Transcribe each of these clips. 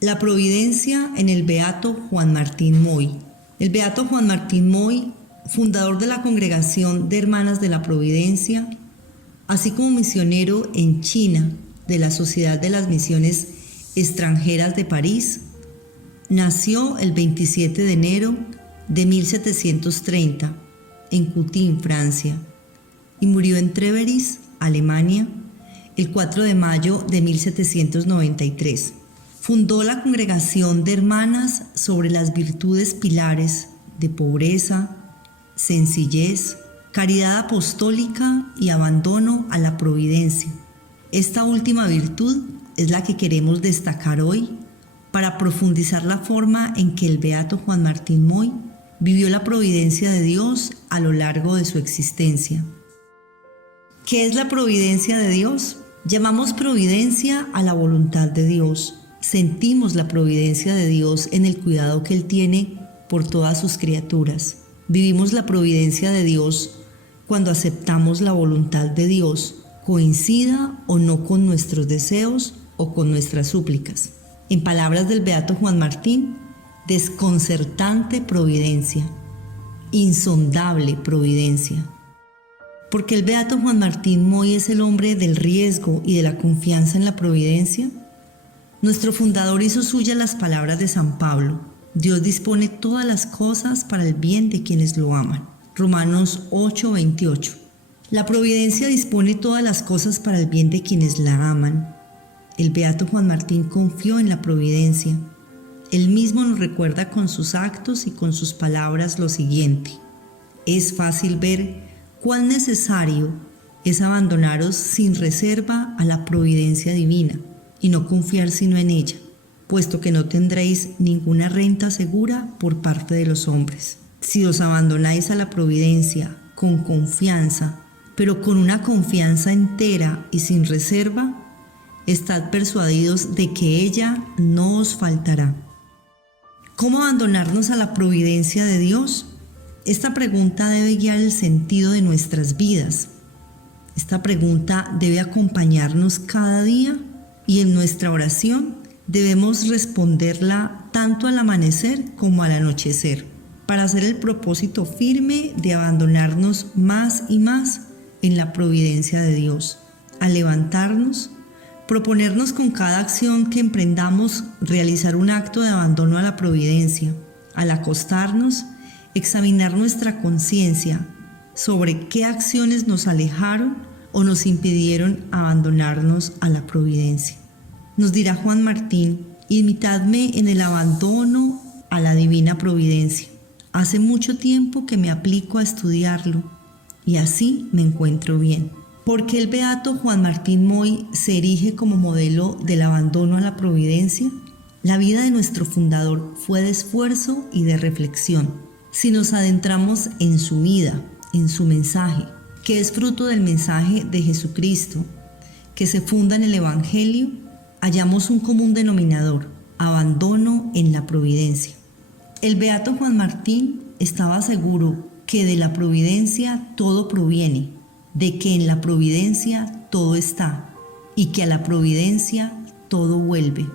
La providencia en el beato Juan Martín Moy. El beato Juan Martín Moy, fundador de la Congregación de Hermanas de la Providencia, así como misionero en China de la Sociedad de las Misiones Extranjeras de París, nació el 27 de enero de 1730 en Coutances, Francia, y murió en Treveris, Alemania, el 4 de mayo de 1793. Fundó la Congregación de Hermanas sobre las virtudes pilares de pobreza, sencillez, caridad apostólica y abandono a la providencia. Esta última virtud es la que queremos destacar hoy para profundizar la forma en que el beato Juan Martín Moy vivió la providencia de Dios a lo largo de su existencia. ¿Qué es la providencia de Dios? Llamamos providencia a la voluntad de Dios. Sentimos la providencia de Dios en el cuidado que Él tiene por todas sus criaturas. Vivimos la providencia de Dios cuando aceptamos la voluntad de Dios, coincida o no con nuestros deseos o con nuestras súplicas. En palabras del beato Juan Martín, desconcertante providencia, insondable providencia. ¿Por qué el beato Juan Martín Moy es el hombre del riesgo y de la confianza en la providencia? Nuestro fundador hizo suyas las palabras de San Pablo: Dios dispone todas las cosas para el bien de quienes lo aman. Romanos 8:28. La providencia dispone todas las cosas para el bien de quienes la aman. El beato Juan Martín confió en la providencia. Él mismo nos recuerda con sus actos y con sus palabras lo siguiente: es fácil ver cuán necesario es abandonaros sin reserva a la providencia divina y no confiar sino en ella, puesto que no tendréis ninguna renta segura por parte de los hombres. Si os abandonáis a la providencia con confianza, pero con una confianza entera y sin reserva, estad persuadidos de que ella no os faltará. ¿Cómo abandonarnos a la providencia de Dios? Esta pregunta debe guiar el sentido de nuestras vidas. Esta pregunta debe acompañarnos cada día y en nuestra oración debemos responderla tanto al amanecer como al anochecer, para hacer el propósito firme de abandonarnos más y más en la providencia de Dios. Al levantarnos, proponernos con cada acción que emprendamos realizar un acto de abandono a la providencia. Al acostarnos, examinar nuestra conciencia sobre qué acciones nos alejaron o nos impidieron abandonarnos a la providencia. Nos dirá Juan Martín: imitadme en el abandono a la divina providencia. Hace mucho tiempo que me aplico a estudiarlo y así me encuentro bien. ¿Por qué el beato Juan Martín Moy se erige como modelo del abandono a la providencia? La vida de nuestro fundador fue de esfuerzo y de reflexión. Si nos adentramos en su vida, en su mensaje, que es fruto del mensaje de Jesucristo, que se funda en el Evangelio, hallamos un común denominador: abandono en la providencia. El beato Juan Martín estaba seguro que de la providencia todo proviene, de que en la providencia todo está y que a la providencia todo vuelve.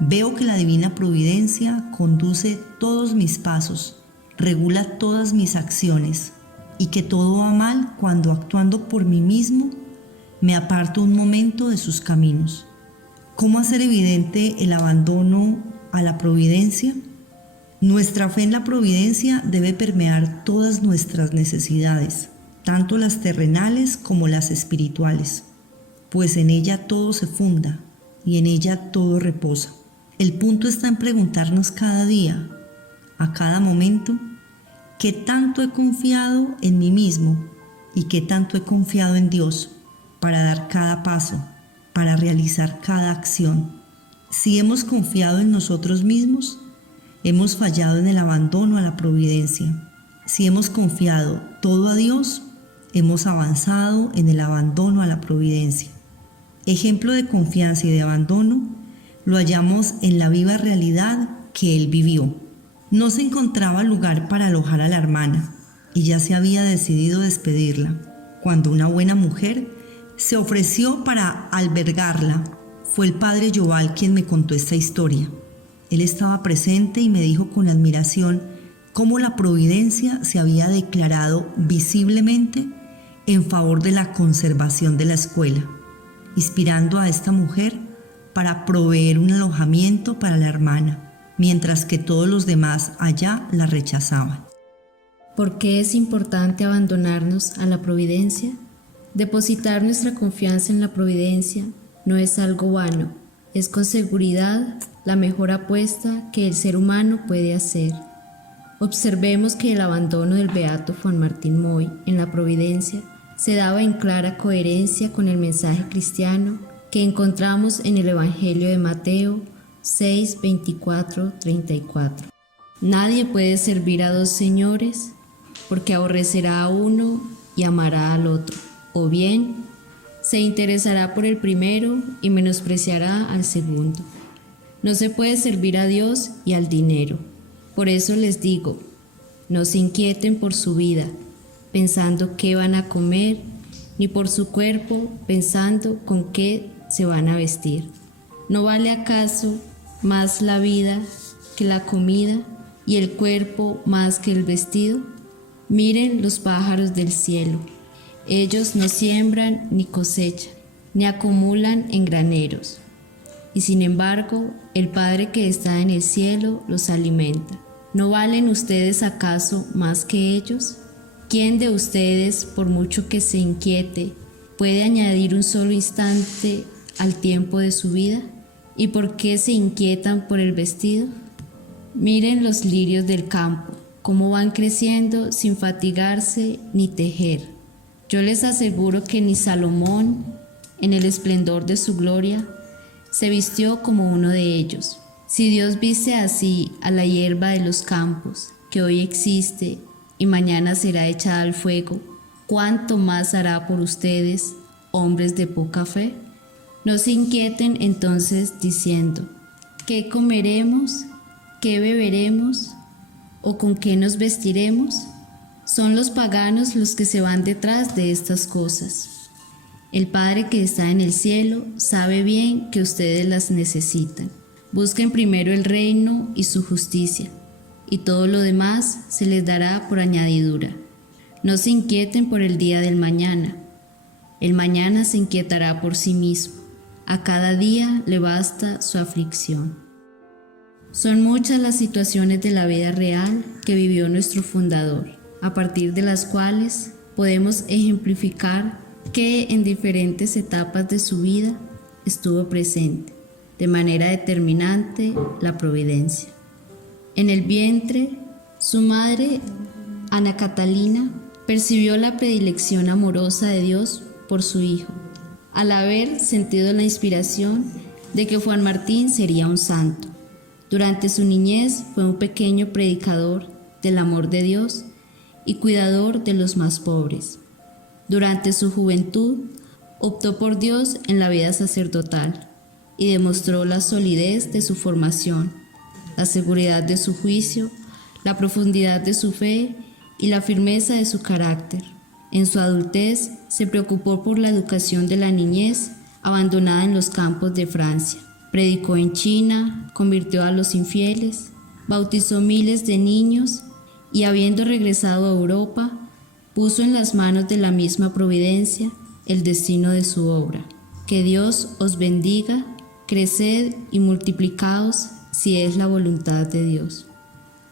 Veo que la divina providencia conduce todos mis pasos, regula todas mis acciones y que todo va mal cuando, actuando por mí mismo, me aparto un momento de sus caminos. ¿Cómo hacer evidente el abandono a la providencia? Nuestra fe en la providencia debe permear todas nuestras necesidades, tanto las terrenales como las espirituales, pues en ella todo se funda y en ella todo reposa. El punto está en preguntarnos cada día, a cada momento, ¿qué tanto he confiado en mí mismo y qué tanto he confiado en Dios para dar cada paso, para realizar cada acción? Si hemos confiado en nosotros mismos, hemos fallado en el abandono a la providencia. Si hemos confiado todo a Dios, hemos avanzado en el abandono a la providencia. Ejemplo de confianza y de abandono lo hallamos en la viva realidad que él vivió. No se encontraba lugar para alojar a la hermana y ya se había decidido despedirla, cuando una buena mujer se ofreció para albergarla. Fue el padre Yoval quien me contó esta historia. Él estaba presente y me dijo con admiración cómo la providencia se había declarado visiblemente en favor de la conservación de la escuela, inspirando a esta mujer para proveer un alojamiento para la hermana, mientras que todos los demás allá la rechazaban. ¿Por qué es importante abandonarnos a la providencia? Depositar nuestra confianza en la providencia no es algo vano, es con seguridad la mejor apuesta que el ser humano puede hacer. Observemos que el abandono del beato Juan Martín Moy en la providencia se daba en clara coherencia con el mensaje cristiano que encontramos en el Evangelio de Mateo 6, 24, 34. Nadie puede servir a dos señores, porque aborrecerá a uno y amará al otro, o bien se interesará por el primero y menospreciará al segundo. No se puede servir a Dios y al dinero. Por eso les digo, no se inquieten por su vida, pensando qué van a comer, ni por su cuerpo, pensando con qué se van a vestir. ¿No vale acaso más la vida que la comida y el cuerpo más que el vestido? Miren los pájaros del cielo. Ellos no siembran ni cosechan, ni acumulan en graneros. Y sin embargo, el Padre que está en el cielo los alimenta. ¿No valen ustedes acaso más que ellos? ¿Quién de ustedes, por mucho que se inquiete, puede añadir un solo instante al tiempo de su vida? ¿Y por qué se inquietan por el vestido? Miren los lirios del campo, cómo van creciendo sin fatigarse ni tejer. Yo les aseguro que ni Salomón, en el esplendor de su gloria, se vistió como uno de ellos. Si Dios viste así a la hierba de los campos, que hoy existe y mañana será echada al fuego, ¿cuánto más hará por ustedes, hombres de poca fe? No se inquieten entonces diciendo, ¿qué comeremos? ¿Qué beberemos? ¿O con qué nos vestiremos? Son los paganos los que se van detrás de estas cosas. El Padre que está en el cielo sabe bien que ustedes las necesitan. Busquen primero el reino y su justicia, y todo lo demás se les dará por añadidura. No se inquieten por el día del mañana. El mañana se inquietará por sí mismo. A cada día le basta su aflicción. Son muchas las situaciones de la vida real que vivió nuestro fundador, a partir de las cuales podemos ejemplificar que en diferentes etapas de su vida estuvo presente, de manera determinante, la providencia. En el vientre, su madre, Ana Catalina, percibió la predilección amorosa de Dios por su hijo, al haber sentido la inspiración de que Juan Martín sería un santo. Durante su niñez fue un pequeño predicador del amor de Dios y cuidador de los más pobres. Durante su juventud optó por Dios en la vida sacerdotal y demostró la solidez de su formación, la seguridad de su juicio, la profundidad de su fe y la firmeza de su carácter. En su adultez se preocupó por la educación de la niñez abandonada en los campos de Francia. Predicó en China, convirtió a los infieles, bautizó miles de niños y, habiendo regresado a Europa, puso en las manos de la misma providencia el destino de su obra. Que Dios os bendiga, creced y multiplicaos si es la voluntad de Dios.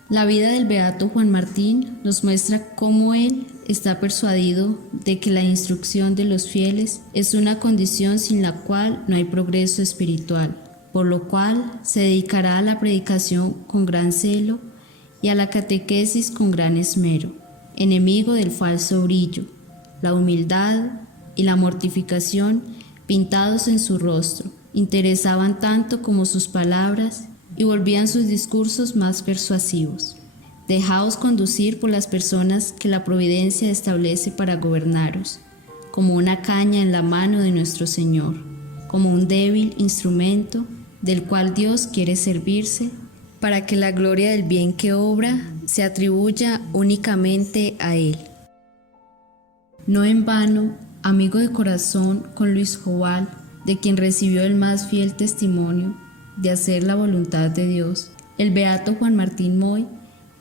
La vida del beato Juan Martín nos muestra cómo él está persuadido de que la instrucción de los fieles es una condición sin la cual no hay progreso espiritual, por lo cual se dedicará a la predicación con gran celo y a la catequesis con gran esmero, enemigo del falso brillo, la humildad y la mortificación pintados en su rostro, interesaban tanto como sus palabras y volvían sus discursos más persuasivos. Dejaos conducir por las personas que la providencia establece para gobernaros, como una caña en la mano de nuestro Señor, como un débil instrumento del cual Dios quiere servirse para que la gloria del bien que obra se atribuya únicamente a Él. No en vano, amigo de corazón con Luis Joval, de quien recibió el más fiel testimonio, de hacer la voluntad de Dios. El beato Juan Martín Moy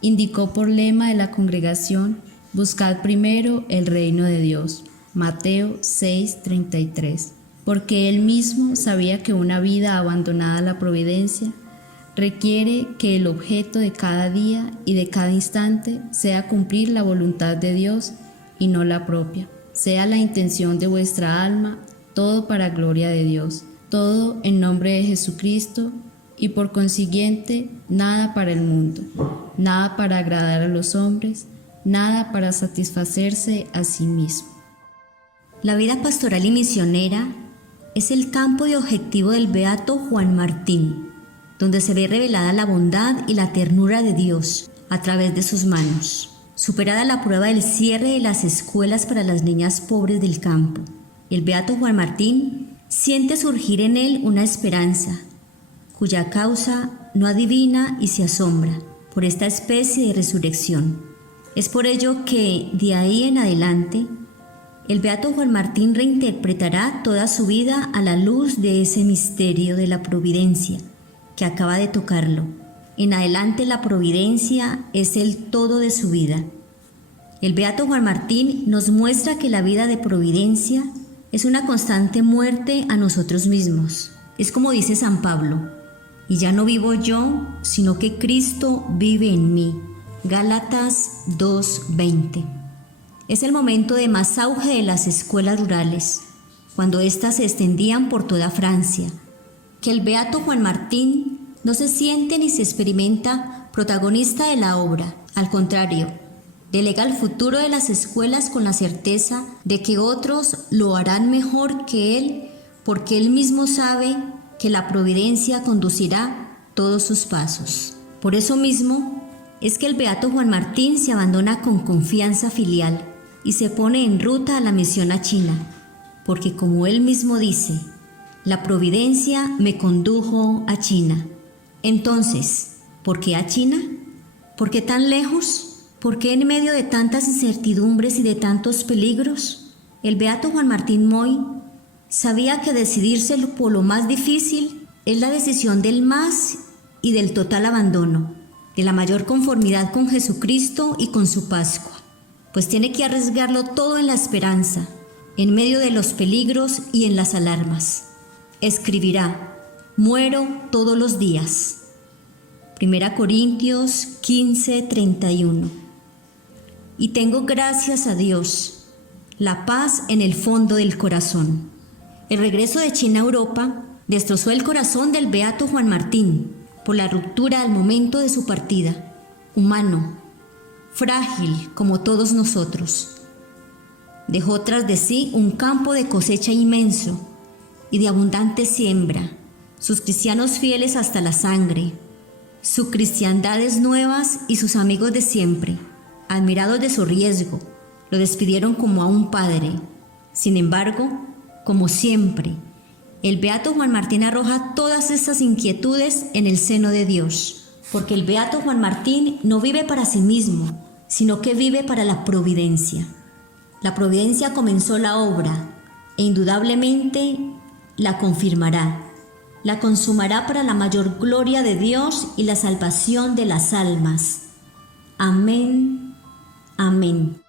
indicó por lema de la congregación: buscad primero el reino de Dios. Mateo 6:33. Porque él mismo sabía que una vida abandonada a la providencia requiere que el objeto de cada día y de cada instante sea cumplir la voluntad de Dios y no la propia. Sea la intención de vuestra alma, todo para gloria de Dios, todo en nombre de Jesucristo y por consiguiente nada para el mundo, nada para agradar a los hombres, nada para satisfacerse a sí mismo. La vida pastoral y misionera es el campo de objetivo del beato Juan Martín, donde se ve revelada la bondad y la ternura de Dios a través de sus manos. Superada la prueba del cierre de las escuelas para las niñas pobres del campo, el beato Juan Martín siente surgir en él una esperanza, cuya causa no adivina y se asombra por esta especie de resurrección. Es por ello que, de ahí en adelante, el beato Juan Martín reinterpretará toda su vida a la luz de ese misterio de la providencia que acaba de tocarlo. En adelante la providencia es el todo de su vida. El beato Juan Martín nos muestra que la vida de providencia es una constante muerte a nosotros mismos. Es como dice San Pablo: y ya no vivo yo, sino que Cristo vive en mí. Gálatas 2:20. Es el momento de más auge de las escuelas rurales, cuando éstas se extendían por toda Francia, que el beato Juan Martín no se siente ni se experimenta protagonista de la obra. Al contrario, delega el futuro de las escuelas con la certeza de que otros lo harán mejor que él, porque él mismo sabe que la providencia conducirá todos sus pasos. Por eso mismo es que el beato Juan Martín se abandona con confianza filial y se pone en ruta a la misión a China, porque como él mismo dice, la providencia me condujo a China. Entonces, ¿por qué a China? ¿Por qué tan lejos? ¿Por qué en medio de tantas incertidumbres y de tantos peligros? El beato Juan Martín Moy sabía que decidirse por lo más difícil es la decisión del más y del total abandono, de la mayor conformidad con Jesucristo y con su Pascua, pues tiene que arriesgarlo todo en la esperanza, en medio de los peligros y en las alarmas. Escribirá: muero todos los días. 1 Corintios 15:31. Y tengo gracias a Dios, la paz en el fondo del corazón. El regreso de China a Europa destrozó el corazón del beato Juan Martín por la ruptura al momento de su partida. Humano, frágil como todos nosotros, dejó tras de sí un campo de cosecha inmenso y de abundante siembra, sus cristianos fieles hasta la sangre, sus cristiandades nuevas y sus amigos de siempre, admirados de su riesgo, lo despidieron como a un padre. Sin embargo, como siempre, el beato Juan Martín arroja todas estas inquietudes en el seno de Dios, porque el beato Juan Martín no vive para sí mismo, sino que vive para la providencia. La providencia comenzó la obra e indudablemente la confirmará, la consumará para la mayor gloria de Dios y la salvación de las almas. Amén, amén.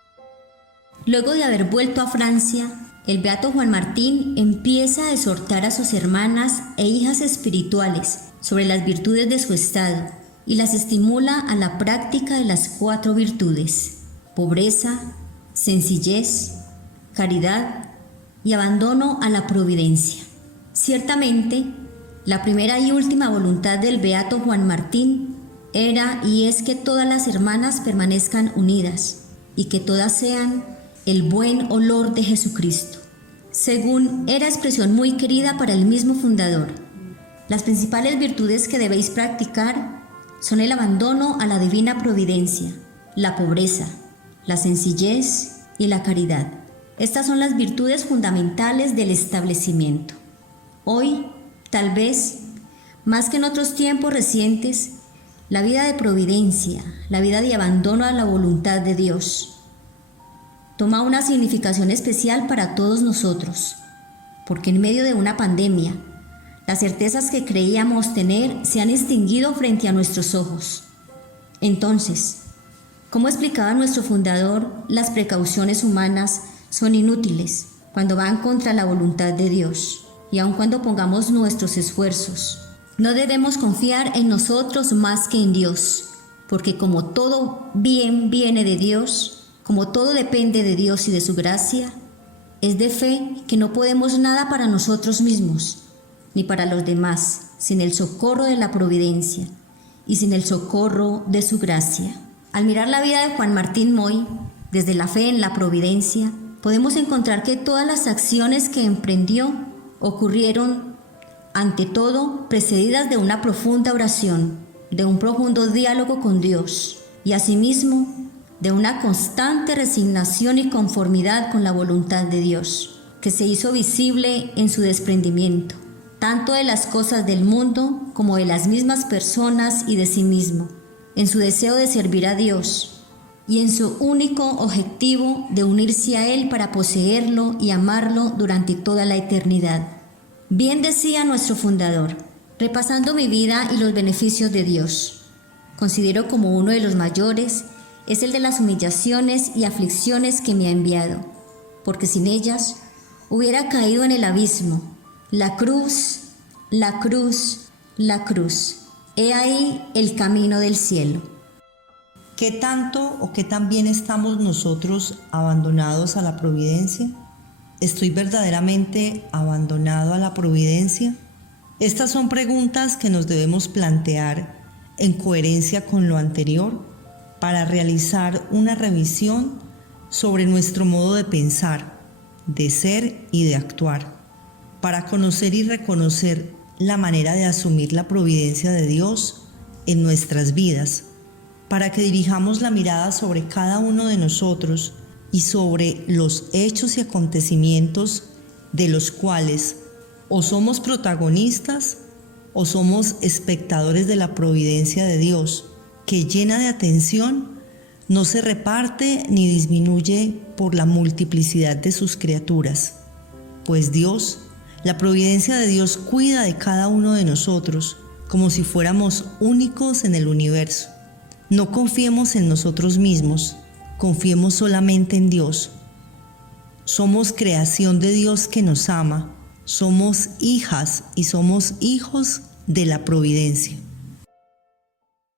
Luego de haber vuelto a Francia, el beato Juan Martín empieza a exhortar a sus hermanas e hijas espirituales sobre las virtudes de su estado y las estimula a la práctica de las 4 virtudes: pobreza, sencillez, caridad y abandono a la providencia. Ciertamente, la primera y última voluntad del beato Juan Martín era y es que todas las hermanas permanezcan unidas y que todas sean el buen olor de Jesucristo, según era expresión muy querida para el mismo fundador. Las principales virtudes que debéis practicar son el abandono a la divina providencia, la pobreza, la sencillez y la caridad. Estas son las virtudes fundamentales del establecimiento. Hoy, tal vez, más que en otros tiempos recientes, la vida de providencia, la vida de abandono a la voluntad de Dios, toma una significación especial para todos nosotros, porque en medio de una pandemia, Las certezas que creíamos tener se han extinguido frente a nuestros ojos. Entonces, ¿cómo explicaba nuestro fundador, las precauciones humanas son inútiles cuando van contra la voluntad de Dios? Y aun cuando pongamos nuestros esfuerzos, no debemos confiar en nosotros más que en Dios, porque como todo bien viene de Dios, como todo depende de Dios y de su gracia, es de fe que no podemos nada para nosotros mismos, ni para los demás, sin el socorro de la providencia y sin el socorro de su gracia. Al mirar la vida de Juan Martín Moy, desde la fe en la providencia, podemos encontrar que todas las acciones que emprendió ocurrieron, ante todo, precedidas de una profunda oración, de un profundo diálogo con Dios y asimismo de una constante resignación y conformidad con la voluntad de Dios, que se hizo visible en su desprendimiento, tanto de las cosas del mundo como de las mismas personas y de sí mismo, en su deseo de servir a Dios y en su único objetivo de unirse a Él para poseerlo y amarlo durante toda la eternidad. Bien decía nuestro fundador: repasando mi vida y los beneficios de Dios, considero como uno de los mayores es el de las humillaciones y aflicciones que me ha enviado, porque sin ellas hubiera caído en el abismo. La cruz, la cruz, la cruz. He ahí el camino del cielo. ¿Qué tanto o qué tan bien estamos nosotros abandonados a la providencia? ¿Estoy verdaderamente abandonado a la providencia? Estas son preguntas que nos debemos plantear en coherencia con lo anterior para realizar una revisión sobre nuestro modo de pensar, de ser y de actuar, para conocer y reconocer la manera de asumir la providencia de Dios en nuestras vidas, para que dirijamos la mirada sobre cada uno de nosotros y sobre los hechos y acontecimientos de los cuales o somos protagonistas o somos espectadores de la providencia de Dios, que llena de atención, no se reparte ni disminuye por la multiplicidad de sus criaturas. Pues Dios, la providencia de Dios cuida de cada uno de nosotros como si fuéramos únicos en el universo. No confiemos en nosotros mismos, confiemos solamente en Dios. Somos creación de Dios que nos ama, somos hijas y somos hijos de la providencia.